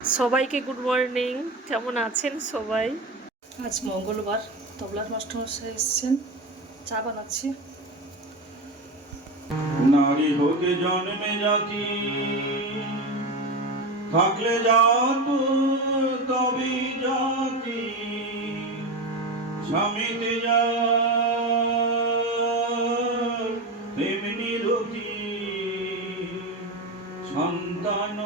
সবাইকে good morning. কেমন আছেন সবাই? আজ মঙ্গলবার, তবলার মাস্টারমশাই এসেছেন, চা বানাচ্ছি। নারী হতে জন্মে জাতি থাকলে জাত তবে জাতি স্বামীতে যা তেমনি রতি সন্তান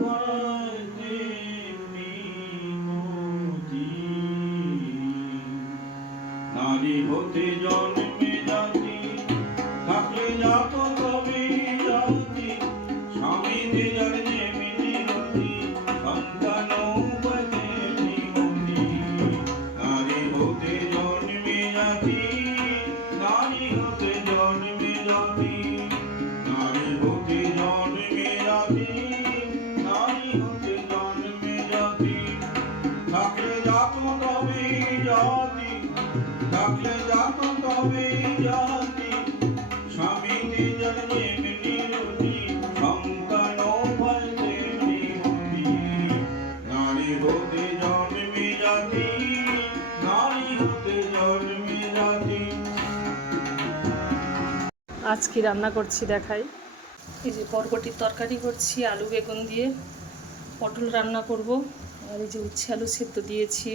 পায় তেমনি মতি। নারী হতে জন্মে জাতি থাকলে জাত তবে জাতি স্বামীতে যার যেমনি রতি সন্তান পায় তেমনি মতি। নারী হতে জন্মে জাতি, নারী হতে জন্মে জাতি, নারী হতে জন্মে জাতি, নারী হতে জন্মে জাতি থাকলে জাত তবে জাতি, থাকলে জাত তবে জাতি স্বামীতে যার যেমনি রতি সন্তান পায় তেমনি মতি। নারী হতে জন্মে জাতি, নারী হতে জন্মে জাতি। আজ কি রান্না করছি দেখাই। এই যে বরবটির তরকারি করছি আলু বেগুন দিয়ে, পটল রান্না করব, আর এই যে উচ্ছে আলু সেদ্ধ দিয়েছি,